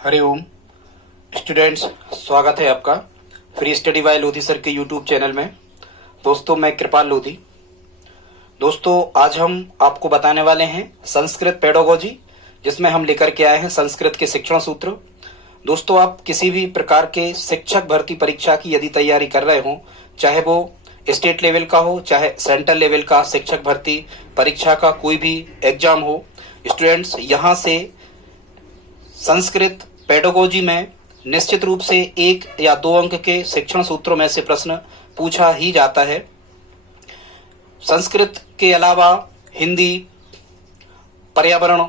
Hariom students, स्वागत है आपका free study bye Lodhi sir के यूट्यूब चैनल में। दोस्तों, मैं कृपाल लोधी। दोस्तों, आज हम आपको बताने वाले हैं संस्कृत पेडागोजी, जिसमें हम लेकर के आए हैं संस्कृत के शिक्षण सूत्र। दोस्तों, आप किसी भी प्रकार के शिक्षक भर्ती परीक्षा की यदि तैयारी कर रहे हो, चाहे वो स्टेट लेवल का हो चाहे सेंट्रल लेवल का शिक्षक भर्ती परीक्षा का कोई भी एग्जाम हो, स्टूडेंट्स यहाँ से संस्कृत पेडागोजी में निश्चित रूप से 1 या 2 अंक के शिक्षण सूत्रों में से प्रश्न पूछा ही जाता है। संस्कृत के अलावा हिंदी, पर्यावरण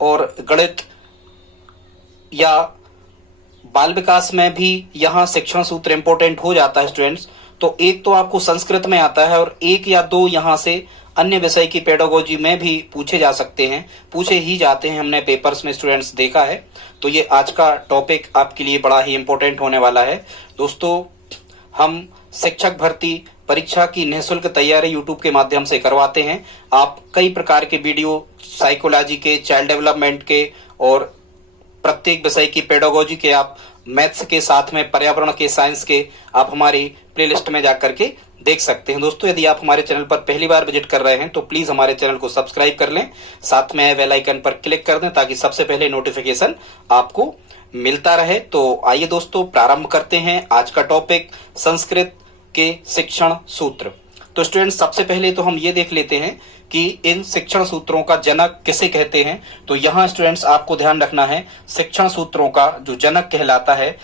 और गणित या बाल विकास में भी यहाँ शिक्षण सूत्र इंपॉर्टेंट हो जाता है स्टूडेंट्स। तो एक तो आपको संस्कृत में आता है और 1 या 2 यहाँ से अन्य विषय की पेडागोजी में भी पूछे जा सकते हैं, पूछे ही जाते हैं, हमने पेपर्स में स्टूडेंट्स देखा है। तो ये आज का टॉपिक आपके लिए बड़ा ही इंपॉर्टेंट होने वाला है। दोस्तों, हम शिक्षक भर्ती परीक्षा की निःशुल्क तैयारी यूट्यूब के माध्यम से करवाते हैं। आप कई प्रकार के वीडियो, साइकोलॉजी के, चाइल्ड डेवलपमेंट के और प्रत्येक विषय की पेडागोजी के, आप मैथ्स के साथ में पर्यावरण के, साइंस के, आप हमारी प्लेलिस्ट में जाकर के देख सकते हैं। दोस्तों, यदि आप हमारे चैनल पर पहली बार विजिट कर रहे हैं तो प्लीज हमारे चैनल को सब्सक्राइब कर लें, साथ में बेल आइकन पर क्लिक कर दें ताकि सबसे पहले नोटिफिकेशन आपको मिलता रहे। तो आइए दोस्तों, प्रारंभ करते हैं आज का टॉपिक संस्कृत के शिक्षण सूत्र। तो स्टूडेंट्स, सबसे पहले तो हम ये देख लेते हैं कि इन शिक्षण सूत्रों का जनक किसे कहते हैं। तो यहाँ स्टूडेंट्स आपको ध्यान रखना है, शिक्षण सूत्रों का जो जनक कहलाता है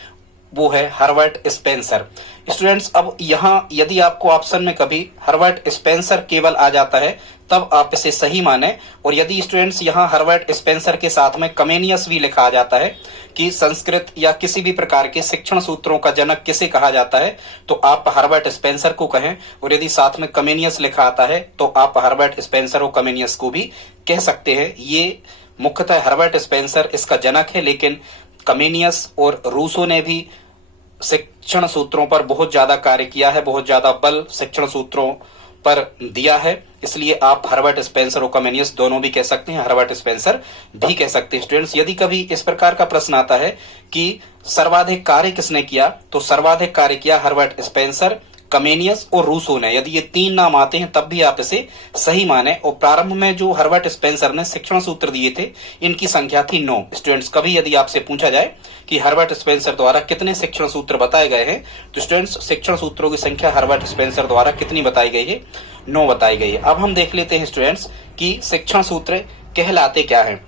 वो है हर्बर्ट स्पेंसर। स्टूडेंट्स, अब यहाँ यदि आपको ऑप्शन में कभी हर्बर्ट स्पेंसर केवल आ जाता है तब आप इसे सही माने, और यदि स्टूडेंट्स यहाँ हर्बर्ट स्पेंसर के साथ में कमेनियस भी लिखा आ जाता है कि संस्कृत या किसी भी प्रकार के शिक्षण सूत्रों का जनक किसे कहा जाता है, तो आप हर्बर्ट स्पेंसर को कहें, और यदि साथ में कमेनियस लिखा आता है तो आप हर्बर्ट स्पेंसर और कमेनियस को भी कह सकते हैं। ये मुख्यतः हर्बर्ट स्पेंसर इसका जनक है, लेकिन कमेनियस और रूसो ने भी शिक्षण सूत्रों पर बहुत ज्यादा कार्य किया है, बहुत ज्यादा बल शिक्षण सूत्रों पर दिया है। इसलिए आप हर्बर्ट स्पेंसर और कमेनियस दोनों भी कह सकते हैं, हर्बर्ट स्पेंसर भी कह सकते हैं। स्टूडेंट्स, यदि कभी इस प्रकार का प्रश्न आता है कि सर्वाधिक कार्य किसने किया, तो सर्वाधिक कार्य किया हर्बर्ट स्पेंसर, कमेनियस और रूसो ने। यदि ये 3 नाम आते हैं तब भी आप इसे सही माने। और प्रारंभ में जो हर्बर्ट स्पेंसर ने शिक्षण सूत्र दिए थे, इनकी संख्या थी 9। स्टूडेंट्स, कभी यदि आपसे पूछा जाए कि हर्बर्ट स्पेंसर द्वारा कितने शिक्षण सूत्र बताए गए हैं, तो स्टूडेंट्स शिक्षण सूत्रों की संख्या हर्बर्ट स्पेंसर द्वारा कितनी बताई गई है? 9 बताई गई है। अब हम देख लेते हैं स्टूडेंट्स कि शिक्षण सूत्र कहलाते क्या है।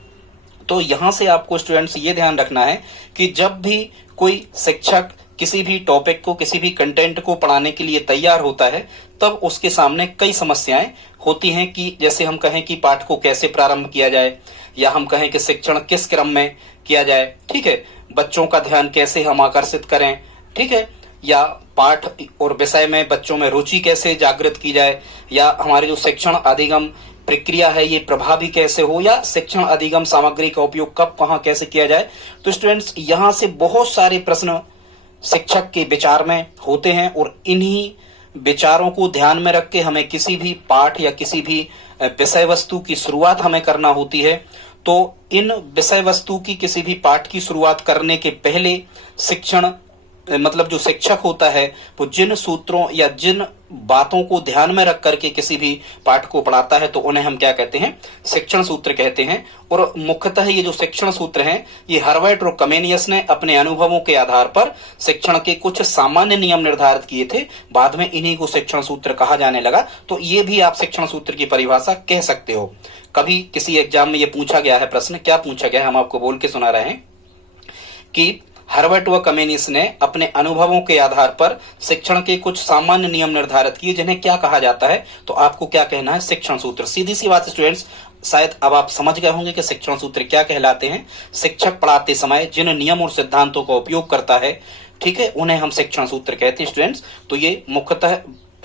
तो यहां से आपको स्टूडेंट्स ये ध्यान रखना है कि जब भी कोई शिक्षक किसी भी टॉपिक को, किसी भी कंटेंट को पढ़ाने के लिए तैयार होता है, तब उसके सामने कई समस्याएं होती हैं कि जैसे हम कहें कि पाठ को कैसे प्रारंभ किया जाए, या हम कहें कि शिक्षण किस क्रम में किया जाए, ठीक है, बच्चों का ध्यान कैसे हम आकर्षित करें, ठीक है, या पाठ और विषय में बच्चों में रुचि कैसे जागृत की जाए, या हमारी जो शिक्षण अधिगम प्रक्रिया है ये प्रभावी कैसे हो, या शिक्षण अधिगम सामग्री का उपयोग कब कहाँ कैसे किया जाए। तो स्टूडेंट्स, यहाँ से बहुत सारे प्रश्न शिक्षक के विचार में होते हैं, और इन्हीं विचारों को ध्यान में रख के हमें किसी भी पाठ या किसी भी विषय वस्तु की शुरुआत हमें करना होती है। तो इन विषय वस्तु की, किसी भी पाठ की शुरुआत करने के पहले शिक्षण मतलब जो शिक्षक होता है वो जिन सूत्रों या जिन बातों को ध्यान में रख करके किसी भी पाठ को पढ़ाता है, तो उन्हें हम क्या कहते हैं? शिक्षण सूत्र कहते हैं। और मुख्यतः ये जो शिक्षण सूत्र हैं, ये हर्बर्ट और कमेनियस ने अपने अनुभवों के आधार पर शिक्षण के कुछ सामान्य नियम निर्धारित किए थे, बाद में इन्हीं को शिक्षण सूत्र कहा जाने लगा। तो ये भी आप शिक्षण सूत्र की परिभाषा कह सकते हो। कभी किसी एग्जाम में ये पूछा गया है प्रश्न, क्या पूछा गया है हम आपको बोल के सुना रहे हैं कि हर्बर्ट व कमेनियस ने अपने अनुभवों के आधार पर शिक्षण के कुछ सामान्य नियम निर्धारित किए, जिन्हें क्या कहा जाता है? तो आपको क्या कहना है? शिक्षण सूत्र। सीधी सी बात स्टूडेंट्स, शायद अब आप समझ गए होंगे कि शिक्षण सूत्र क्या कहलाते हैं। शिक्षक पढ़ाते समय जिन नियम और सिद्धांतों का उपयोग करता है, ठीक है, उन्हें हम शिक्षण सूत्र कहते हैं स्टूडेंट्स। तो ये मुख्यतः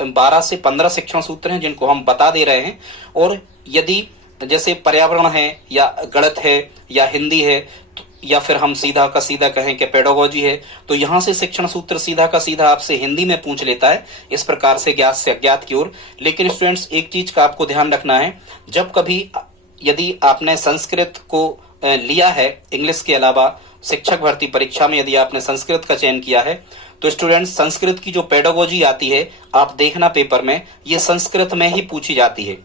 12 से 15 शिक्षण सूत्र हैं जिनको हम बता दे रहे हैं। और यदि जैसे पर्यावरण है या गणित है या हिंदी है, या फिर हम सीधा का सीधा कहें कि पेडागोजी है, तो यहाँ से शिक्षण सूत्र सीधा का सीधा आपसे हिंदी में पूछ लेता है, इस प्रकार से ज्ञात से अज्ञात की ओर। लेकिन स्टूडेंट्स, एक चीज का आपको ध्यान रखना है, जब कभी यदि आपने संस्कृत को लिया है इंग्लिश के अलावा शिक्षक भर्ती परीक्षा में, यदि आपने संस्कृत का चयन किया है तो स्टूडेंट्स संस्कृत की जो पेडागोजी आती है आप देखना पेपर में, ये संस्कृत में ही पूछी जाती है।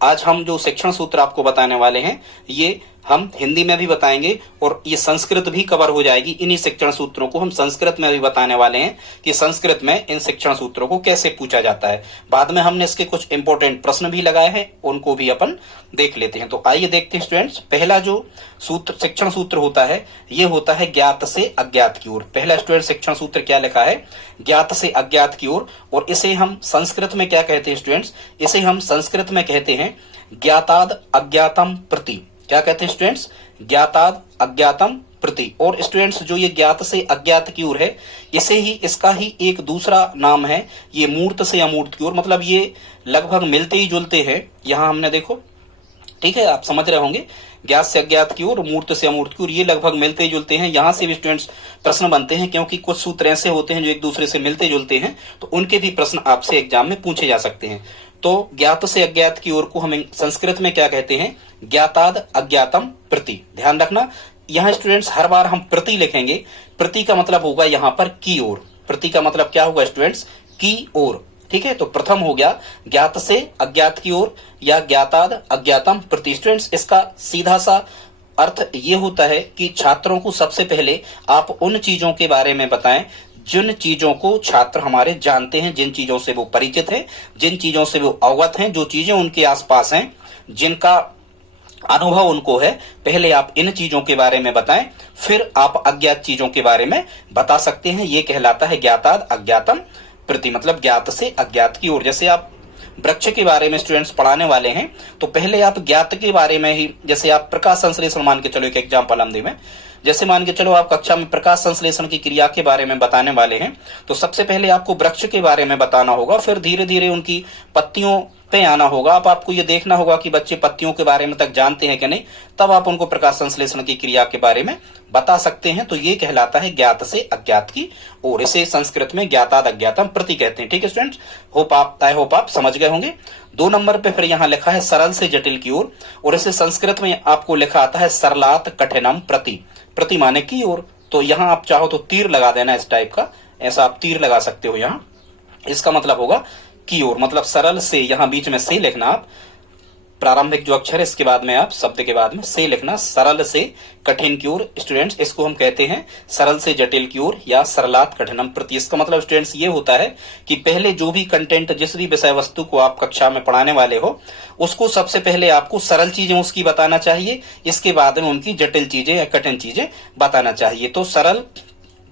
आज हम जो शिक्षण सूत्र आपको बताने वाले हैं ये हम हिंदी में भी बताएंगे और ये संस्कृत भी कवर हो जाएगी। इन्हीं शिक्षण सूत्रों को हम संस्कृत में भी बताने वाले हैं कि संस्कृत में इन शिक्षण सूत्रों को कैसे पूछा जाता है। बाद में हमने इसके कुछ इंपॉर्टेंट प्रश्न भी लगाए हैं, उनको भी अपन देख लेते हैं। तो आइए देखते हैं स्टूडेंट्स, पहला जो सूत्र शिक्षण सूत्र होता है ये होता है ज्ञात से अज्ञात की ओर। पहला स्टूडेंट शिक्षण सूत्र क्या लिखा है, ज्ञात से अज्ञात की ओर। और इसे हम संस्कृत में क्या कहते हैं स्टूडेंट्स, इसे हम संस्कृत में कहते हैं ज्ञाताद अज्ञातम प्रति। क्या कहते हैं स्टूडेंट्स, ज्ञाताद अज्ञातम प्रति। और स्टूडेंट्स जो ये ज्ञात से अज्ञात की ओर है, इसे ही इसका ही एक दूसरा नाम है ये मूर्त से अमूर्त की ओर। मतलब ये लगभग मिलते ही जुलते हैं। यहां हमने देखो, ठीक है, आप समझ रहे होंगे, ज्ञात से अज्ञात की ओर, मूर्त से अमूर्त की ओर, ये लगभग मिलते जुलते हैं। यहां से भी स्टूडेंट्स प्रश्न बनते हैं क्योंकि कुछ सूत्र ऐसे होते हैं जो एक दूसरे से मिलते जुलते हैं, तो उनके भी प्रश्न आपसे एग्जाम में पूछे जा सकते हैं। तो ज्ञात से अज्ञात की ओर को हम संस्कृत में क्या कहते हैं, ज्ञाताद अज्ञातम प्रति। ध्यान रखना, यहाँ स्टूडेंट्स हर बार हम प्रति लिखेंगे। प्रति का मतलब होगा यहाँ पर की ओर। प्रति का मतलब क्या होगा स्टूडेंट्स, की ओर। ठीक है, तो प्रथम हो गया ज्ञात से अज्ञात की ओर या ज्ञाताद अज्ञातम प्रति। स्टूडेंट्स इसका सीधा सा अर्थ ये होता है कि छात्रों को सबसे पहले आप उन चीजों के बारे में बताएं जिन चीजों को छात्र हमारे जानते हैं, जिन चीजों से वो परिचित हैं, जिन चीजों से वो अवगत हैं, जो चीजें उनके आसपास हैं, जिनका अनुभव उनको है। पहले आप इन चीजों के बारे में बताएं, फिर आप अज्ञात चीजों के बारे में बता सकते हैं। ये कहलाता है ज्ञाताद अज्ञातम प्रति, मतलब ज्ञात से अज्ञात की ओर। जैसे आप वृक्ष के बारे में स्टूडेंट्स पढ़ाने वाले हैं तो पहले आप ज्ञात के बारे में ही, जैसे आप प्रकाश संश्लेषण मान के चलो, एक एग्जाम्पल हम दें, जैसे मान के चलो आप कक्षा में प्रकाश संश्लेषण की क्रिया के बारे में बताने वाले हैं तो सबसे पहले आपको वृक्ष के बारे में बताना होगा, फिर धीरे धीरे उनकी पत्तियों पे आना होगा। अब आपको ये देखना होगा कि बच्चे पत्तियों के बारे में तक जानते हैं कि नहीं, तब आप उनको प्रकाश संश्लेषण की क्रिया के बारे में बता सकते हैं। तो ये कहलाता है ज्ञात से अज्ञात की ओर। इसे संस्कृत में ज्ञाताद अज्ञातम प्रति कहते हैं। ठीक है स्टूडेंट्स, आई होप आप समझ गए होंगे। 2 नंबर पे फिर यहाँ लिखा है सरल से जटिल की ओर, और इसे संस्कृत में आपको लिखा आता है सरलात कठिनम प्रति। प्रति माने की ओर, तो यहाँ आप चाहो तो तीर लगा देना इस टाइप का, ऐसा आप तीर लगा सकते हो यहाँ। इसका मतलब होगा की ओर, मतलब सरल से, यहाँ बीच में से लिखना आप, प्रारंभिक जो अक्षर है इसके बाद में आप शब्द के बाद में से लिखना, सरल से कठिन की ओर। स्टूडेंट्स इसको हम कहते हैं सरल से जटिल की ओर या सरलात कठिनम प्रति। इसका मतलब स्टूडेंट्स ये होता है कि पहले जो भी कंटेंट, जिस भी विषय वस्तु को आप कक्षा में पढ़ाने वाले हो, उसको सबसे पहले आपको सरल चीजें उसकी बताना चाहिए, इसके बाद में उनकी जटिल चीजें या कठिन चीजें बताना चाहिए। तो सरल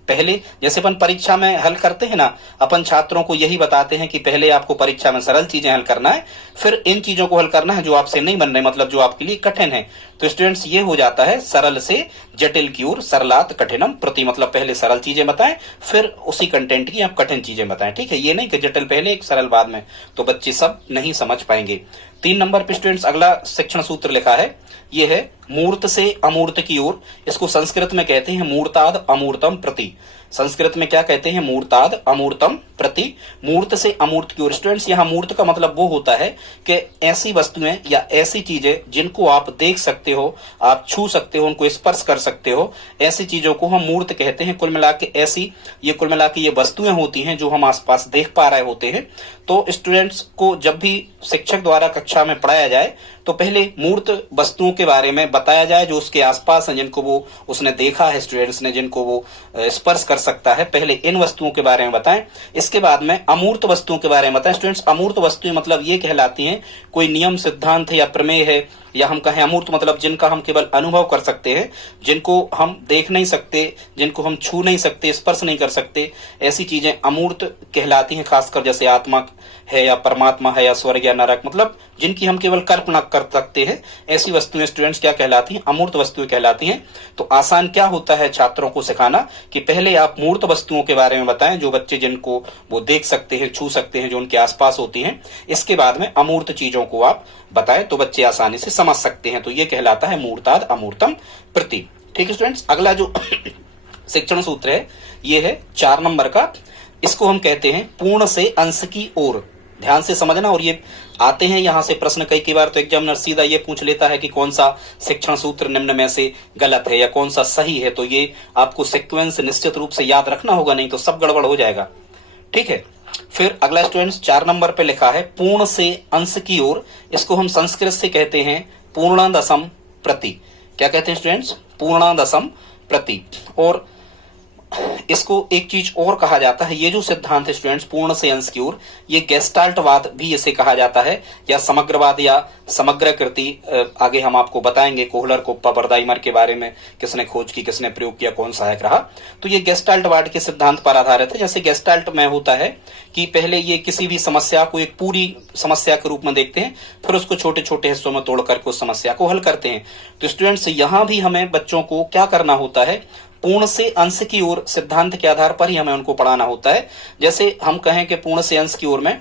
पहले, जैसे अपन परीक्षा में हल करते हैं ना, अपन छात्रों को यही बताते हैं कि पहले आपको परीक्षा में सरल चीजें हल करना है, फिर इन चीजों को हल करना है जो आपसे नहीं बन रहे, मतलब जो आपके लिए कठिन है। तो स्टूडेंट्स ये हो जाता है सरल से जटिल की ओर, सरलात कठिनम प्रति। मतलब पहले सरल चीजें बताएं, फिर उसी कंटेंट की आप कठिन चीजें बताएं। ठीक है, ये नहीं कि जटिल पहले एक सरल बाद में, तो बच्चे सब नहीं समझ पाएंगे। 3 नंबर पे स्टूडेंट्स अगला शिक्षण सूत्र लिखा है, ये है मूर्त से अमूर्त की ओर। इसको संस्कृत में कहते हैं मूर्ताद अमूर्तम प्रति। संस्कृत में क्या कहते हैं, मूर्ताद अमूर्तम प्रति, मूर्त से अमूर्त की ओर। स्टूडेंट्स यहाँ मूर्त का मतलब वो होता है कि ऐसी वस्तुएं या ऐसी चीजें जिनको आप देख सकते हो, आप छू सकते हो, उनको स्पर्श कर सकते हो, ऐसी चीजों को हम मूर्त कहते हैं। कुल मिला के ये वस्तुएं होती हैं जो हम आसपास देख पा रहे होते हैं। तो स्टूडेंट्स को जब भी शिक्षक द्वारा कक्षा में पढ़ाया जाए तो पहले मूर्त वस्तुओं के बारे में बताया जाए जो उसके आसपास हैं, जिनको वो उसने देखा है, स्टूडेंट्स ने जिनको वो स्पर्श कर सकता है, पहले इन वस्तुओं के बारे में बताएं। इसके बाद में अमूर्त वस्तुओं के बारे में बताएं। स्टूडेंट्स अमूर्त वस्तुएं मतलब ये कहलाती हैं कोई नियम सिद्धांत है या प्रमेय है, या हम कहें अमूर्त मतलब जिनका हम केवल अनुभव कर सकते हैं, जिनको हम देख नहीं सकते, जिनको हम छू नहीं सकते, स्पर्श नहीं कर सकते, ऐसी चीजें अमूर्त कहलाती हैं। खासकर जैसे आत्मा है या परमात्मा है या स्वर्ग या नरक, मतलब जिनकी हम केवल कल्पना कर सकते हैं, ऐसी वस्तुएं स्टूडेंट्स क्या कहलाती हैं, अमूर्त वस्तुएं कहलाती हैं। तो आसान क्या होता है छात्रों को सिखाना कि पहले आप मूर्त वस्तुओं के बारे में बताएं जो बच्चे जिनको वो देख सकते हैं, छू सकते हैं, जो उनके आसपास होती हैं। इसके बाद में अमूर्त चीजों को आप बताएं तो बच्चे आसानी से समझ सकते हैं। तो ये कहलाता है मूर्ताद अमूर्तम प्रति। ठीक है स्टूडेंट्स, अगला जो शिक्षण सूत्र है ये है 4 नंबर का। इसको हम कहते हैं पूर्ण से अंश की ओर। ध्यान से समझना। और ये आते हैं यहाँ से प्रश्न कई बार, तो एग्जामिनर सीधा ये पूछ लेता है कि कौन सा शिक्षण सूत्र निम्न में से गलत है या कौन सा सही है। तो ये आपको सीक्वेंस निश्चित रूप से याद रखना होगा, नहीं तो सब गड़बड़ हो जाएगा। ठीक है, फिर अगला स्टूडेंट्स 4 नंबर पे लिखा है पूर्ण से अंश की ओर। इसको हम संस्कृत से कहते हैं पूर्णादशम प्रति। क्या कहते हैं स्टूडेंट्स? पूर्णादशम प्रति। और इसको एक चीज और कहा जाता है, ये जो सिद्धांत है स्टूडेंट्स पूर्ण से अंश की ओर, ये गेस्टाल्टवाद भी इसे कहा जाता है, या समग्रवाद या समग्रकृति। आगे हम आपको बताएंगे कोहलर कोप्पा बर्दाइमर के बारे में, किसने खोज की, किसने प्रयोग किया, कौन सहायक रहा। तो ये गेस्टाल्टवाद के सिद्धांत पर आधारित है। जैसे गेस्टाल्ट में होता है कि पहले ये किसी भी समस्या को एक पूरी समस्या के रूप में देखते हैं, फिर उसको छोटे छोटे हिस्सों में तोड़ करके उस समस्या को हल करते हैं। तो स्टूडेंट्स यहां भी हमें बच्चों को क्या करना होता है, पूर्ण से अंश की ओर सिद्धांत के आधार पर ही हमें उनको पढ़ाना होता है। जैसे हम कहें कि पूर्ण से अंश की ओर में,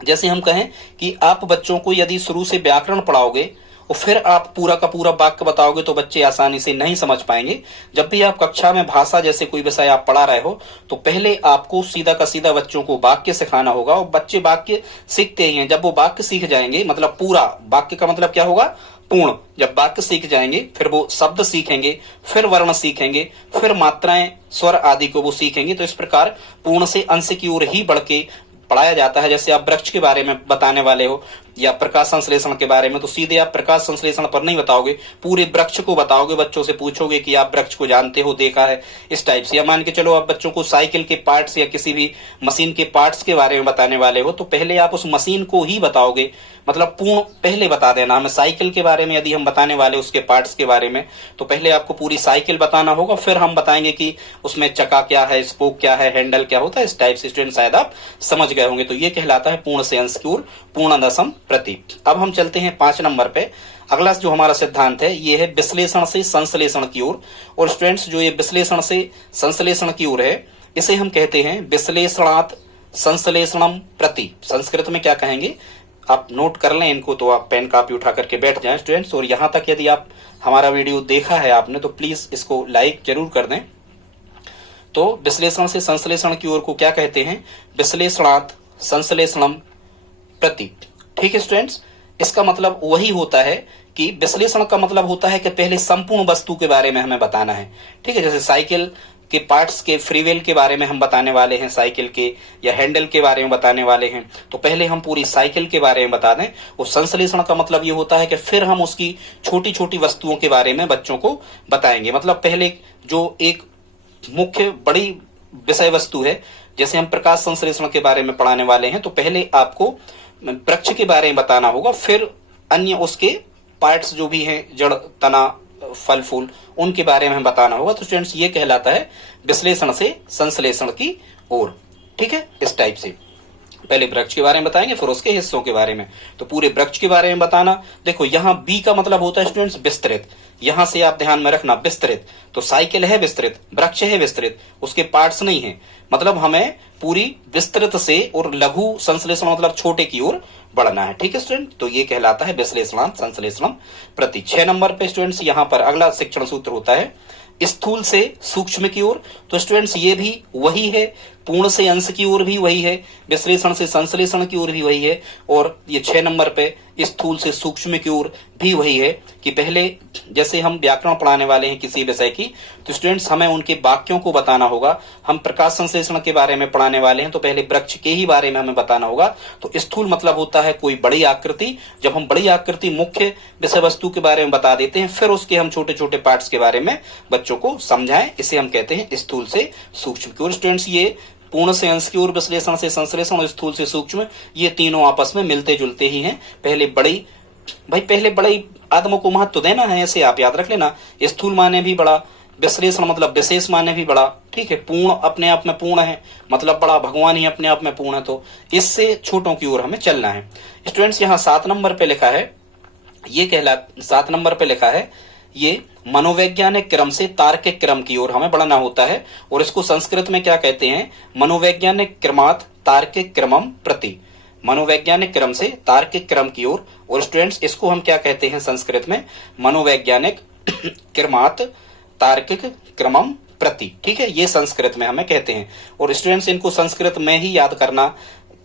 जैसे हम कहें कि आप बच्चों को यदि शुरू से व्याकरण पढ़ाओगे और फिर आप पूरा का पूरा वाक्य बताओगे तो बच्चे आसानी से नहीं समझ पाएंगे। जब भी आप कक्षा में भाषा जैसे कोई विषय आप पढ़ा रहे हो तो पहले आपको सीधा का सीधा बच्चों को वाक्य सिखाना होगा, और बच्चे वाक्य सीखते ही हैं। जब वो वाक्य सीख जाएंगे, मतलब पूरा वाक्य का मतलब क्या होगा, पूर्ण। जब वाक्य सीख जाएंगे फिर वो शब्द सीखेंगे, फिर वर्ण सीखेंगे, फिर मात्राएं, स्वर आदि को वो सीखेंगे। तो इस प्रकार पूर्ण से अंश की ओर ही बढ़ के पढ़ाया जाता है। जैसे आप वृक्ष के बारे में बताने वाले हो या प्रकाश संश्लेषण के बारे में, तो सीधे आप प्रकाश संश्लेषण पर नहीं बताओगे, पूरे वृक्ष को बताओगे। बच्चों से पूछोगे कि आप वृक्ष को जानते हो, देखा है, इस टाइप से। या मान के चलो आप बच्चों को साइकिल के पार्ट्स या किसी भी मशीन के पार्ट्स के बारे में बताने वाले हो, तो पहले आप उस मशीन को ही बताओगे, मतलब पूर्ण पहले बता देना। हमें साइकिल के बारे में यदि हम बताने वाले उसके पार्ट्स के बारे में, तो पहले आपको पूरी साइकिल बताना होगा, फिर हम बताएंगे कि उसमें चक्का क्या है, स्पोक क्या है, हैंडल क्या होता है। इस टाइप से स्टूडेंट शायद आप समझ गए होंगे। तो ये कहलाता है पूर्ण से अंश की ओर, पूर्णादशम प्रति। अब हम चलते हैं 5 नंबर पे। अगला जो हमारा सिद्धांत है ये है विश्लेषण से संश्लेषण की ओर। और स्टूडेंट्स जो ये विश्लेषण से संश्लेषण की ओर है, इसे हम कहते हैं विश्लेषणात् संश्लेषणम प्रति। संस्कृत में क्या कहेंगे आप नोट कर लें इनको, तो आप पेन कॉपी उठा करके बैठ जाएं स्टूडेंट्स। और यहां तक यदि आप हमारा वीडियो देखा है आपने तो प्लीज इसको लाइक जरूर कर दें। तो विश्लेषण से संश्लेषण की ओर को क्या कहते हैं, विश्लेषणात् संश्लेषणम प्रति। ठीक है स्टूडेंट्स, इसका मतलब वही होता है कि विश्लेषण का मतलब होता है कि पहले संपूर्ण वस्तु के बारे में हमें बताना है। ठीक है, जैसे साइकिल के पार्ट्स के फ्रीवेल के बारे में हम बताने वाले हैं, साइकिल के या हैंडल के बारे में बताने वाले हैं, तो पहले हम पूरी साइकिल के बारे में बता दें। और संश्लेषण का मतलब ये होता है कि फिर हम उसकी छोटी छोटी वस्तुओं के बारे में बच्चों को बताएंगे। मतलब पहले जो एक मुख्य बड़ी विषय वस्तु है, जैसे हम प्रकाश संश्लेषण के बारे में पढ़ाने वाले हैं, तो पहले आपको वृक्ष के बारे में बताना होगा, फिर अन्य उसके पार्ट्स जो भी हैं, जड़, तना, फल फूल, उनके बारे में बताना होगा। तो स्टूडेंट्स ये कहलाता है विश्लेषण से संश्लेषण की ओर। ठीक है, इस टाइप से पहले वृक्ष के बारे में बताएंगे, फिर उसके हिस्सों के बारे में। तो पूरे वृक्ष के बारे में बताना। देखो यहाँ बी का मतलब होता है स्टूडेंट्स विस्तृत। यहां से आप ध्यान में रखना, विस्तृत। तो साइकिल है विस्तृत, वृक्ष है विस्तृत, उसके पार्ट्स नहीं है। मतलब हमें पूरी विस्तृत से और लघु संश्लेषण मतलब छोटे की ओर बढ़ना है। ठीक है स्टूडेंट, तो ये कहलाता है विश्लेषण संश्लेषण प्रति। 6 नंबर पे स्टूडेंट्स यहाँ पर अगला शिक्षण सूत्र होता है स्थूल से सूक्ष्म की ओर। तो स्टूडेंट्स ये भी वही है, पूर्ण से अंश की ओर भी वही है, विश्लेषण से संश्लेषण की ओर भी वही है, और ये 6 नंबर पे स्थूल से सूक्ष्म की ओर भी वही है कि पहले जैसे हम व्याकरण पढ़ाने वाले हैं किसी विषय की, तो स्टूडेंट्स हमें उनके वाक्यों को बताना होगा। हम प्रकाश संश्लेषण के बारे में पढ़ाने वाले हैं तो पहले वृक्ष के ही बारे में हमें बताना होगा। तो स्थूल मतलब होता है कोई बड़ी आकृति। जब हम बड़ी आकृति मुख्य विषय वस्तु के बारे में बता देते हैं, फिर उसके हम छोटे छोटे पार्ट्स के बारे में बच्चों को समझाएं, इसे हम कहते हैं स्थूल से सूक्ष्म की ओर। स्टूडेंट्स ये पूर्ण से अंश की ओर, विश्लेषण से संश्लेषण और स्थूल से सूक्ष्म, ये तीनों आपस में मिलते जुलते ही हैं। पहले बड़ी आदमों को महत्व देना है, ऐसे आप याद रख लेना। स्थूल माने भी बड़ा, विश्लेषण मतलब विशेष माने भी बड़ा। ठीक है, पूर्ण अपने आप में पूर्ण है मतलब बड़ा, भगवान ही अपने आप में पूर्ण है, तो इससे छोटों की ओर हमें चलना है। स्टूडेंट्स यहाँ 7 नंबर पे लिखा है, ये 7 नंबर पे लिखा है, ये मनोवैज्ञानिक क्रम से तार्किक क्रम की ओर हमें बढ़ना होता है। और इसको संस्कृत में क्या कहते हैं, मनोवैज्ञानिक क्रमात् तार्किक क्रमम प्रति। मनोवैज्ञानिक क्रम से तार्किक क्रम की ओर। और स्टूडेंट्स इसको हम क्या कहते हैं संस्कृत में, मनोवैज्ञानिक क्रमात् तार्किक क्रमम प्रति। ठीक है, ये संस्कृत में हमें कहते हैं। और स्टूडेंट्स इनको संस्कृत में ही याद करना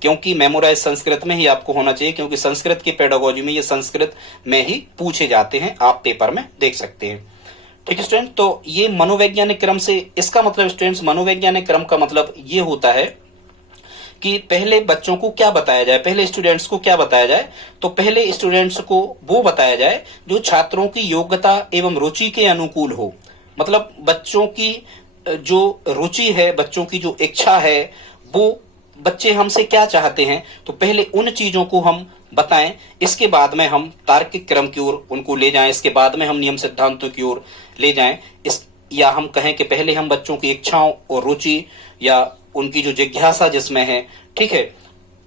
क्योंकि मेमोराइज संस्कृत में ही आपको होना चाहिए, क्योंकि संस्कृत की पेडागोजी में ये संस्कृत में ही पूछे जाते हैं, आप पेपर में देख सकते हैं। ठीक है स्टूडेंट, तो ये मनोवैज्ञानिक क्रम से, इसका मतलब स्टूडेंट्स मनोवैज्ञानिक क्रम का मतलब ये होता है कि पहले बच्चों को क्या बताया जाए, पहले स्टूडेंट्स को क्या बताया जाए। तो पहले स्टूडेंट्स को वो बताया जाए जो छात्रों की योग्यता एवं रुचि के अनुकूल हो। मतलब बच्चों की जो रुचि है, बच्चों की जो इच्छा है, वो बच्चे हमसे क्या चाहते हैं, तो पहले उन चीजों को हम बताएं। इसके बाद में हम तार्किक क्रम की ओर उनको ले जाएं, इसके बाद में हम नियम सिद्धांतों की ओर ले जाएं। या हम कहें कि पहले हम बच्चों की इच्छाओं और रुचि या उनकी जो जिज्ञासा जिसमें है, ठीक है,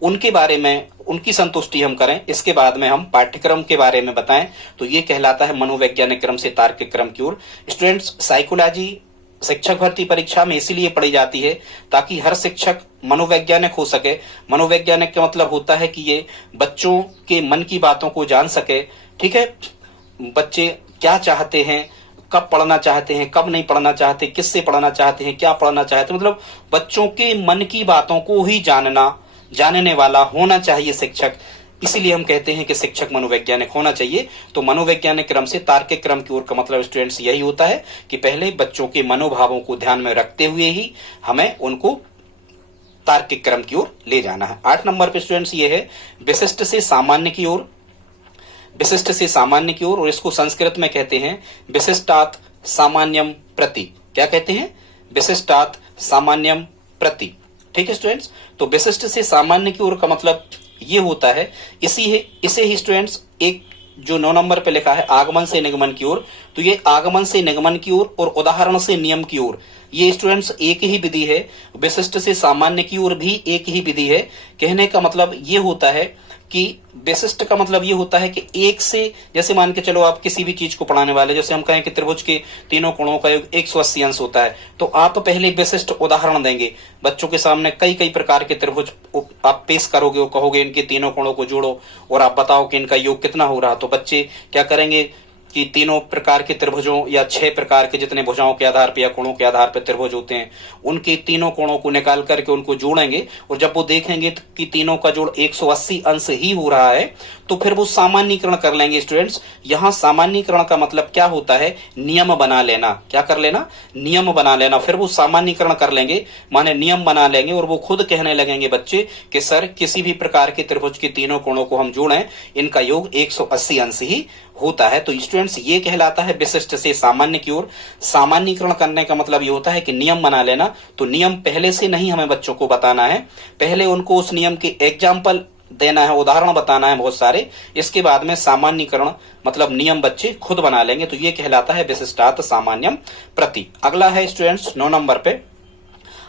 उनके बारे में उनकी संतुष्टि हम करें। इसके बाद में हम पाठ्यक्रम के बारे में बताएं। तो ये कहलाता है मनोवैज्ञानिक क्रम से तार्किक क्रम की ओर। स्टूडेंट्स, साइकोलॉजी शिक्षक भर्ती परीक्षा में इसीलिए पढ़ी जाती है ताकि हर शिक्षक मनोवैज्ञानिक हो सके। मनोवैज्ञानिक का मतलब होता है कि ये बच्चों के मन की बातों को जान सके। ठीक है, बच्चे क्या चाहते हैं, कब पढ़ना चाहते हैं, कब नहीं पढ़ना चाहते, किससे पढ़ना चाहते हैं, क्या पढ़ना चाहते हैं, मतलब बच्चों के मन की बातों को ही जानने वाला होना चाहिए शिक्षक। इसीलिए हम कहते हैं कि शिक्षक मनोवैज्ञानिक होना चाहिए। तो मनोवैज्ञानिक क्रम से तार्किक क्रम की ओर का मतलब स्टूडेंट्स यही होता है कि पहले बच्चों के मनोभावों को ध्यान में रखते हुए ही हमें उनको तार्किक क्रम की ओर ले जाना है। 8 नंबर पे स्टूडेंट्स ये है विशिष्ट से सामान्य की ओर। विशिष्ट से सामान्य की ओर, और इसको संस्कृत में कहते हैं विशिष्टात् सामान्यम प्रति। क्या कहते हैं? विशिष्टात् सामान्यम प्रति। ठीक है स्टूडेंट्स, तो विशिष्ट से सामान्य की ओर का मतलब ये होता है, इसे ही स्टूडेंट्स एक जो 9 नंबर पे लिखा है आगमन से निगमन की ओर, तो ये आगमन से निगमन की ओर और उदाहरण से नियम की ओर, ये स्टूडेंट्स एक ही विधि है। विशिष्ट से सामान्य की ओर भी एक ही विधि है। कहने का मतलब ये होता है कि विशिष्ट का मतलब ये होता है कि एक से, जैसे मान के चलो आप किसी भी चीज को पढ़ाने वाले, जैसे हम कहें कि त्रिभुज के तीनों कोणों का योग 180 अंश होता है, तो आप पहले विशिष्ट उदाहरण देंगे बच्चों के सामने। कई कई प्रकार के त्रिभुज आप पेश करोगे और कहोगे इनके तीनों कोणों को जोड़ो और आप बताओ कि इनका योग कितना हो रहा। तो बच्चे क्या करेंगे कि तीनों प्रकार के त्रिभुजों या 6 प्रकार के जितने भुजाओं के आधार पर या कोणों के आधार पर त्रिभुज होते हैं, उनके तीनों कोणों को निकाल करके उनको जोड़ेंगे, और जब वो देखेंगे कि तीनों का जोड़ 180 अंश ही हो रहा है, तो फिर वो सामान्यीकरण कर लेंगे। स्टूडेंट्स, यहाँ सामान्यीकरण का मतलब क्या होता है? नियम बना लेना। क्या कर लेना? नियम बना लेना। फिर वो सामान्यीकरण कर लेंगे, माने नियम बना लेंगे, और वो खुद कहने लगेंगे बच्चे कि सर किसी भी प्रकार के त्रिभुज के तीनों कोणों को हम जोड़ें, इनका योग 180 अंश ही होता है। तो स्टूडेंट्स, ये कहलाता है विशिष्ट से सामान्य की ओर। सामान्यीकरण करने का मतलब ये होता है कि नियम बना लेना। तो नियम पहले से नहीं हमें बच्चों को बताना है, पहले उनको उस नियम के एग्जाम्पल देना है, उदाहरण बताना है बहुत सारे। इसके बाद में सामान्यीकरण मतलब नियम बच्चे खुद बना लेंगे। तो ये कहलाता है विशिष्टात् सामान्यम प्रति। अगला है स्टूडेंट्स 9 नंबर पे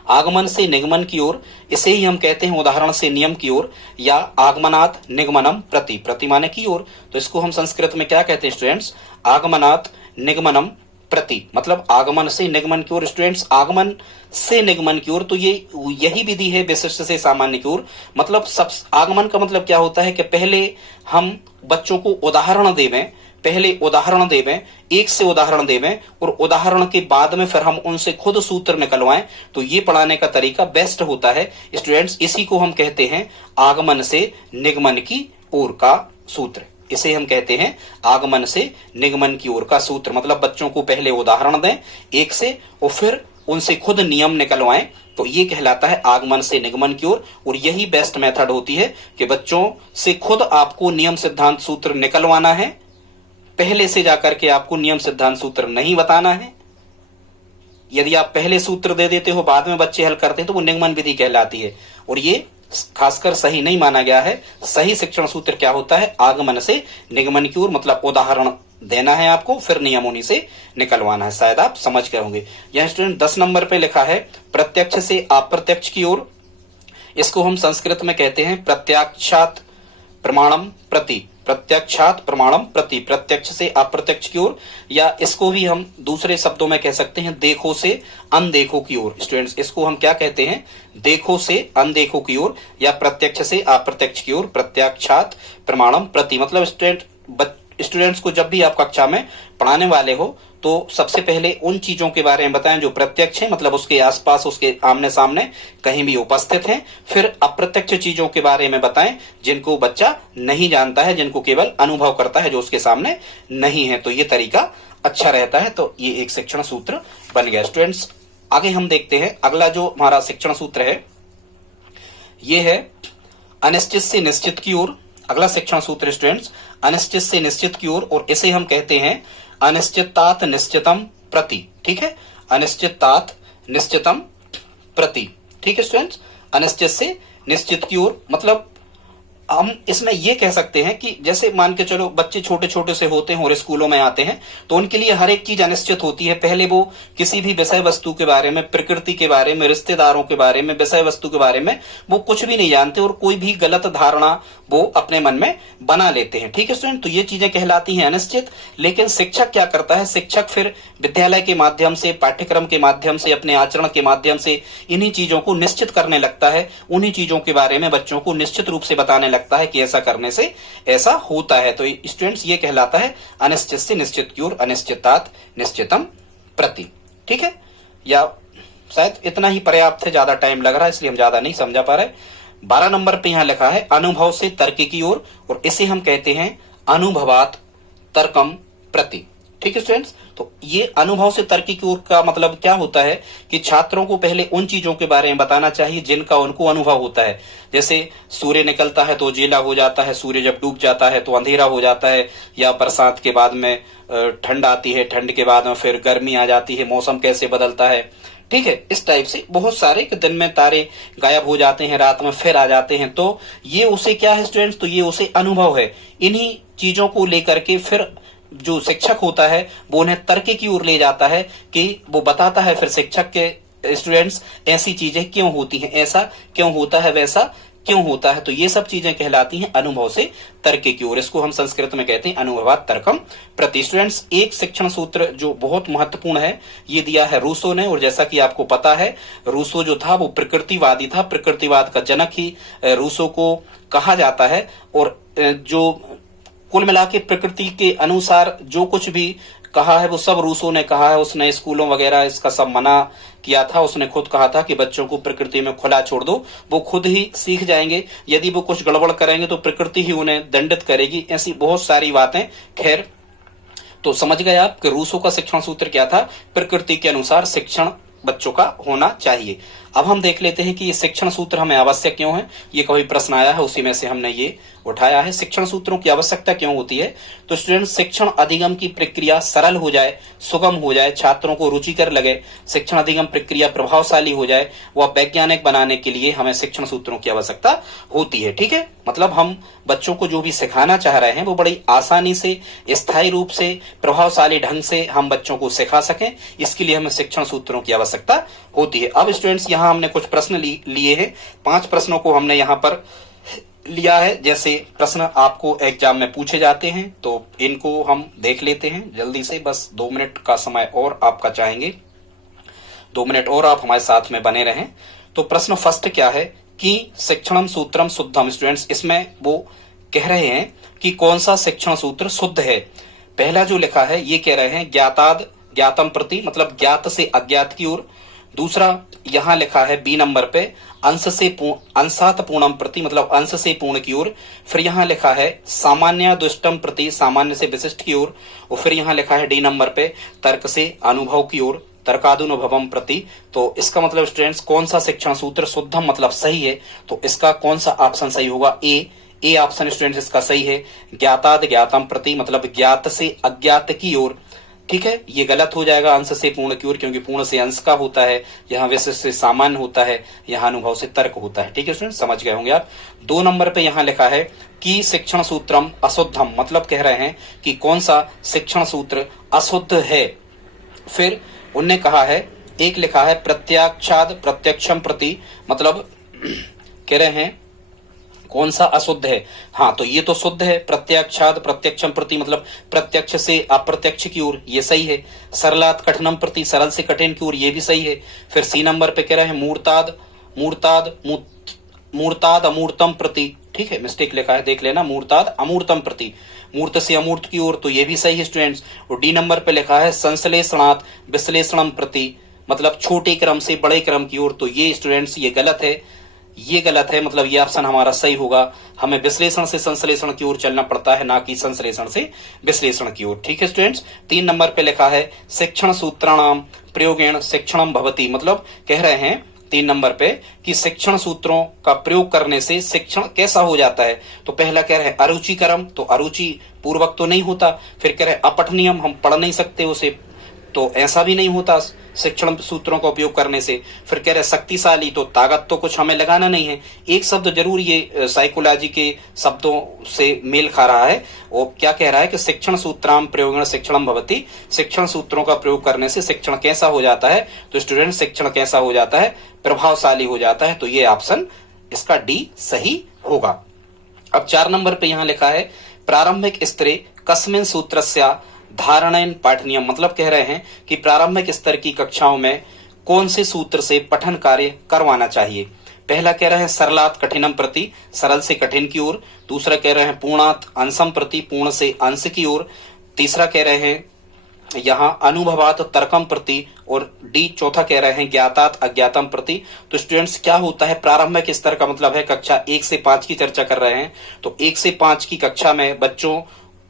आगमन से निगमन की ओर। इसे ही हम कहते हैं उदाहरण से नियम की ओर, या आगमनात् निगमनम प्रति। प्रति माने की ओर, तो इसको हम संस्कृत में क्या कहते हैं स्टूडेंट्स? आगमनात् निगमनम प्रति, मतलब आगमन से निगमन की ओर। स्टूडेंट्स, आगमन से निगमन की ओर, तो ये यही विधि है विशिष्ट से सामान्य की ओर। मतलब सब आगमन का मतलब क्या होता है कि पहले हम बच्चों को उदाहरण देवें, पहले उदाहरण देवें, एक से उदाहरण देवें, और उदाहरण के बाद में फिर हम उनसे खुद सूत्र निकलवाएं। तो ये पढ़ाने का तरीका बेस्ट होता है स्टूडेंट्स। इसी को हम कहते हैं आगमन से निगमन की ओर का सूत्र। इसे हम कहते हैं आगमन से निगमन की ओर का सूत्र। मतलब बच्चों को पहले उदाहरण दें एक से, और फिर उनसे खुद नियम निकलवाएं। तो ये कहलाता है आगमन से निगमन की ओर। और यही बेस्ट मेथड होती है कि बच्चों से खुद आपको नियम सिद्धांत सूत्र निकलवाना है, पहले से जाकर के आपको नियम सिद्धांत सूत्र नहीं बताना है। यदि आप पहले सूत्र दे देते हो, बाद में बच्चे हल करते हैं, तो वो निगमन विधि कहलाती है, और ये खासकर सही नहीं माना गया है। सही शिक्षण सूत्र क्या होता है? आगमन से निगमन की ओर, मतलब उदाहरण देना है आपको, फिर नियम उन्हीं से निकलवाना है। शायद आप समझ गए होंगे। यह स्टूडेंट 10 नंबर पे लिखा है प्रत्यक्ष से अप्रत्यक्ष की ओर। इसको हम संस्कृत में कहते हैं प्रत्यक्षात् प्रमाणम प्रति। प्रत्यक्षात् प्रमाणम प्रति, प्रत्यक्ष से अप्रत्यक्ष की ओर, या इसको भी हम दूसरे शब्दों में कह सकते हैं देखो से अनदेखो की ओर। स्टूडेंट्स, इसको हम क्या कहते हैं? देखो से अनदेखो की ओर, या प्रत्यक्ष से अप्रत्यक्ष की ओर। प्रत्यक्षात् प्रमाणम प्रति, मतलब स्टूडेंट्स को जब भी आप कक्षा में पढ़ाने वाले हो, तो सबसे पहले उन चीजों के बारे में बताएं जो प्रत्यक्ष है, मतलब उसके आसपास, उसके आमने सामने कहीं भी उपस्थित हैं। फिर अप्रत्यक्ष चीजों के बारे में बताएं जिनको बच्चा नहीं जानता है, जिनको केवल अनुभव करता है, जो उसके सामने नहीं है। तो ये तरीका अच्छा रहता है। तो ये एक शिक्षण सूत्र बन गया। स्टूडेंट्स आगे हम देखते हैं, अगला जो हमारा शिक्षण सूत्र है ये है अनिश्चित से निश्चित की ओर। अगला शिक्षण सूत्र स्टूडेंट्स अनिश्चित से निश्चित की ओर, और इसे हम कहते हैं अनिश्चितात निश्चितम प्रति। ठीक है, अनिश्चितात निश्चितम प्रति। ठीक है स्टूडेंट्स, अनिश्चित से निश्चित की ओर मतलब हम इसमें ये कह सकते हैं कि जैसे मान के चलो बच्चे छोटे छोटे से होते हैं और स्कूलों में आते हैं, तो उनके लिए हर एक चीज अनिश्चित होती है। पहले वो किसी भी विषय वस्तु के बारे में, प्रकृति के बारे में, रिश्तेदारों के बारे में, विषय वस्तु के बारे में वो कुछ भी नहीं जानते और कोई भी गलत धारणा वो अपने मन में बना लेते हैं। ठीक है स्टूडेंट, तो ये चीजें कहलाती हैं अनिश्चित। लेकिन शिक्षक क्या करता है, शिक्षक फिर विद्यालय के माध्यम से, पाठ्यक्रम के माध्यम से, अपने आचरण के माध्यम से इन्हीं चीजों को निश्चित करने लगता है। उन्हीं चीजों के बारे में बच्चों को निश्चित रूप से बताने लगता है कि ऐसा करने से ऐसा होता है। तो स्टूडेंट्स ये कहलाता है अनिश्चित से निश्चित की ओर, अनिश्चितात निश्चितम प्रति। ठीक है, या शायद इतना ही पर्याप्त है, ज्यादा टाइम लग रहा है इसलिए हम ज्यादा नहीं समझा पा रहे। 12 नंबर पे यहां लिखा है अनुभव से तर्क की ओर, और इसे हम कहते हैं अनुभवात तर्कम प्रति। ठीक है स्टूडेंट्स, तो ये अनुभव से तर्क की ओर का मतलब क्या होता है कि छात्रों को पहले उन चीजों के बारे में बताना चाहिए जिनका उनको अनुभव होता है। जैसे सूर्य निकलता है तो उजिला हो जाता है, सूर्य जब डूब जाता है तो अंधेरा हो जाता है, या बरसात के बाद में ठंड आती है, ठंड के बाद में फिर गर्मी आ जाती है, मौसम कैसे बदलता है। ठीक है, इस टाइप से बहुत सारे कि दिन में तारे गायब हो जाते हैं, रात में फिर आ जाते हैं। तो ये उसे क्या है स्टूडेंट्स, तो ये उसे अनुभव है। इन्हीं चीजों को लेकर के फिर जो शिक्षक होता है वो उन्हें तर्क की ओर ले जाता है कि वो बताता है फिर शिक्षक के स्टूडेंट्स ऐसी चीजें क्यों होती हैं, ऐसा क्यों होता है, वैसा क्यों होता है। तो ये सब चीजें कहलाती हैं अनुभव से तर्क की ओर। इसको हम संस्कृत में कहते हैं अनुभवात तर्कम प्रति। स्टूडेंट्स एक शिक्षण सूत्र जो बहुत महत्वपूर्ण है ये दिया है रूसो ने, और जैसा कि आपको पता है रूसो जो था वो प्रकृतिवादी था, प्रकृतिवाद का जनक ही रूसो को कहा जाता है। और जो कुल मिला के प्रकृति के अनुसार जो कुछ भी कहा है वो सब रूसो ने कहा है। उसने स्कूलों वगैरह इसका सब मना किया था। उसने खुद कहा था कि बच्चों को प्रकृति में खुला छोड़ दो, वो खुद ही सीख जाएंगे। यदि वो कुछ गड़बड़ करेंगे तो प्रकृति ही उन्हें दंडित करेगी। ऐसी बहुत सारी बातें। खैर, तो समझ गए आप कि रूसो का शिक्षण सूत्र क्या था, प्रकृति के अनुसार शिक्षण बच्चों का होना चाहिए। अब हम देख लेते हैं कि ये शिक्षण सूत्र हमें आवश्यक क्यों है। ये कभी प्रश्न आया है, उसी में से हमने ये उठाया है। शिक्षण सूत्रों की आवश्यकता क्यों होती है, तो स्टूडेंट शिक्षण अधिगम की प्रक्रिया सरल हो जाए, सुगम हो जाए, छात्रों को रुचिकर लगे, शिक्षण अधिगम प्रक्रिया प्रभावशाली हो जाए, वह वैज्ञानिक बनाने के लिए हमें शिक्षण सूत्रों की आवश्यकता होती है। ठीक है, मतलब हम बच्चों को जो भी सिखाना चाह रहे हैं वो बड़ी आसानी से, स्थायी रूप से, प्रभावशाली ढंग से हम बच्चों को सिखा सकें, इसके लिए हमें शिक्षण सूत्रों की आवश्यकता होती है। अब स्टूडेंट्स यहाँ हमने कुछ प्रश्न लिए हैं। 5 प्रश्नों को हमने यहाँ पर लिया है। जैसे प्रश्न आपको एग्जाम में पूछे जाते हैं तो इनको हम देख लेते हैं जल्दी से। बस 2 मिनट का समय और आपका चाहेंगे, 2 मिनट और आप हमारे साथ में बने रहें। तो प्रश्न फर्स्ट क्या है कि शिक्षणम सूत्रम शुद्धम। स्टूडेंट्स इसमें वो कह रहे हैं कि कौन सा शिक्षण सूत्र शुद्ध है। पहला जो लिखा है ये कह रहे हैं ज्ञाताद ज्ञातम प्रति, मतलब ज्ञात से अज्ञात की ओर। दूसरा यहां लिखा है बी नंबर पे अंशात पूर्णम प्रति, मतलब अंश से पूर्ण की ओर। फिर यहां लिखा है सामान्य दुष्टम प्रति, सामान्य से विशिष्ट की ओर। और फिर यहां लिखा है डी नंबर पे तर्क से अनुभव की ओर, तर्कादुनुभवम प्रति। तो इसका मतलब स्टूडेंट्स कौन सा शिक्षण सूत्र शुद्धम मतलब सही है, तो इसका कौन सा ऑप्शन सही होगा, ए ऑप्शन स्टूडेंट्स इसका सही है। ज्ञाताद ज्ञातम प्रति मतलब ज्ञात से अज्ञात की ओर। ठीक है, ये गलत हो जाएगा अंश से पूर्ण की ओर, क्योंकि पूर्ण से अंश का होता है, यहाँ विशिष्ट से सामान्य होता है, यहाँ अनुभव से तर्क होता है। ठीक है स्टूडेंट, समझ गए होंगे आप। 2 नंबर पे यहाँ लिखा है कि शिक्षण सूत्रम अशुद्धम, मतलब कह रहे हैं कि कौन सा शिक्षण सूत्र अशुद्ध है। फिर उनने कहा है, एक लिखा है प्रत्याक्षाद प्रत्यक्षम प्रति, मतलब कह रहे हैं कौन सा अशुद्ध है। हाँ, तो ये तो शुद्ध है, प्रत्यक्षाद प्रत्यक्षम प्रति मतलब प्रत्यक्ष से अप्रत्यक्ष की ओर, ये सही है। सरलात कठिनम प्रति, सरल से कठिन की ओर, ये भी सही है। फिर सी नंबर पे कह रहे हैं मूर्ताद अमूर्तम प्रति। ठीक है, मिस्टेक लिखा है, देख लेना, मूर्ताद अमूर्तम प्रति, मूर्त से अमूर्त की ओर, तो ये भी सही है स्टूडेंट्स। और डी नंबर पे लिखा है संश्लेषणात् विश्लेषणम प्रति, मतलब छोटे क्रम से बड़े क्रम की ओर, तो ये स्टूडेंट्स ये गलत है, ये गलत है, मतलब ये ऑप्शन हमारा सही होगा। हमें विश्लेषण से संश्लेषण की ओर चलना पड़ता है, ना कि संश्लेषण से विश्लेषण की ओर। ठीक है स्टूडेंट्स। 3 नंबर पे लिखा है शिक्षण सूत्राणाम प्रयोगेण शिक्षणम भवति, मतलब कह रहे हैं 3 नंबर पे कि शिक्षण सूत्रों का प्रयोग करने से शिक्षण कैसा हो जाता है। तो पहला कह रहे हैं अरुचिकरम, तो अरुचि पूर्वक तो नहीं होता। फिर कह रहे हैं अपठनीयम, हम पढ़ नहीं सकते उसे, तो ऐसा भी नहीं होता शिक्षण सूत्रों का उपयोग करने से। फिर कह रहे शक्तिशाली, तो ताकत तो कुछ हमें लगाना नहीं है। एक शब्द जरूर ये साइकोलॉजी के शब्दों से मेल खा रहा है। और क्या कह रहा है कि शिक्षण सूत्राम प्रयोगेण शिक्षणम भवति, शिक्षण सूत्रों का प्रयोग करने से शिक्षण कैसा हो जाता है। तो स्टूडेंट शिक्षण कैसा हो जाता है, प्रभावशाली हो जाता है। तो ये ऑप्शन इसका डी सही होगा। अब 4 नंबर पे यहां लिखा है प्रारंभिक स्तरे कस्मिन् सूत्रस्य धारणेन पाठनीयम, मतलब कह रहे हैं कि प्रारंभिक स्तर की कक्षाओं में कौन से सूत्र से पठन कार्य करवाना चाहिए। पहला कह रहे हैं सरलात् कठिनम प्रति, सरल से कठिन की ओर। दूसरा कह रहे हैं पूर्णात् अंशम प्रति, पूर्ण से अंश की ओर। तीसरा कह रहे हैं यहाँ अनुभवात तर्कम प्रति, और डी चौथा कह रहे हैं ज्ञातात अज्ञातम प्रति। तो स्टूडेंट्स क्या होता है, प्रारंभिक स्तर का मतलब है कक्षा 1 से 5 की चर्चा कर रहे हैं। तो 1 से 5 की कक्षा में बच्चों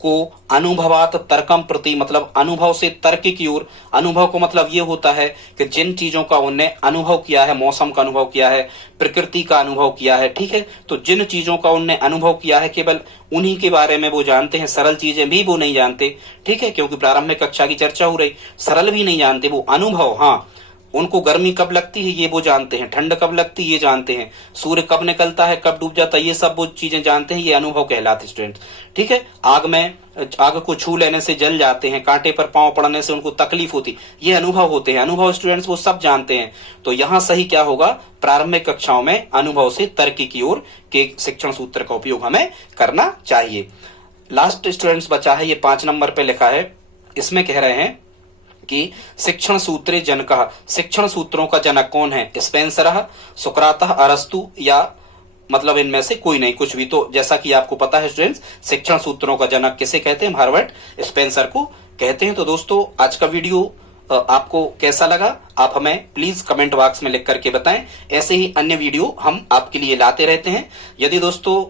को अनुभवात तर्कम प्रति, मतलब अनुभव से तर्क की ओर। अनुभव को मतलब ये होता है कि जिन चीजों का उनने अनुभव किया है, मौसम का अनुभव किया है, प्रकृति का अनुभव किया है, ठीक है, तो जिन चीजों का उनने अनुभव किया है केवल उन्हीं के बारे में वो जानते हैं। सरल चीजें भी वो नहीं जानते, ठीक है, क्योंकि प्रारंभिक कक्षा की चर्चा हो रही। सरल भी नहीं जानते वो, अनुभव, हाँ, उनको गर्मी कब लगती है ये वो जानते हैं, ठंड कब लगती है ये जानते हैं, सूर्य कब निकलता है कब डूब जाता है, ये सब वो चीजें जानते हैं, ये अनुभव कहलाते स्टूडेंट। ठीक है, आग को छू लेने से जल जाते हैं, कांटे पर पांव पड़ने से उनको तकलीफ होती, ये अनुभव होते हैं। अनुभव स्टूडेंट्स वो सब जानते हैं। तो यहाँ सही क्या होगा, प्रारंभिक कक्षाओं में अनुभव से तर्क की ओर के शिक्षण सूत्र का उपयोग हमें करना चाहिए। लास्ट स्टूडेंट्स बचा है, ये 5 नंबर पे लिखा है, इसमें कह रहे हैं कि शिक्षण सूत्रे जनकः, शिक्षण सूत्रों का जनक कौन है, स्पेंसर, सुकरातः, अरस्तु, या मतलब इनमें से कोई नहीं, कुछ भी। तो जैसा कि आपको पता है स्टूडेंट्स, शिक्षण सूत्रों का जनक किसे कहते हैं, हार्वर्ड स्पेंसर को कहते हैं। तो दोस्तों आज का वीडियो आपको कैसा लगा, आप हमें प्लीज कमेंट बॉक्स में लिख करके बताएं। ऐसे ही अन्य वीडियो हम आपके लिए लाते रहते हैं। यदि दोस्तों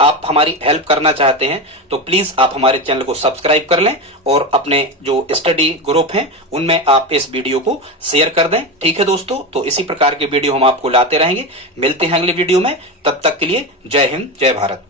आप हमारी हेल्प करना चाहते हैं तो प्लीज आप हमारे चैनल को सब्सक्राइब कर लें और अपने जो स्टडी ग्रुप हैं उनमें आप इस वीडियो को शेयर कर दें। ठीक है दोस्तों, तो इसी प्रकार के वीडियो हम आपको लाते रहेंगे। मिलते हैं अगले वीडियो में, तब तक के लिए जय हिंद, जय भारत।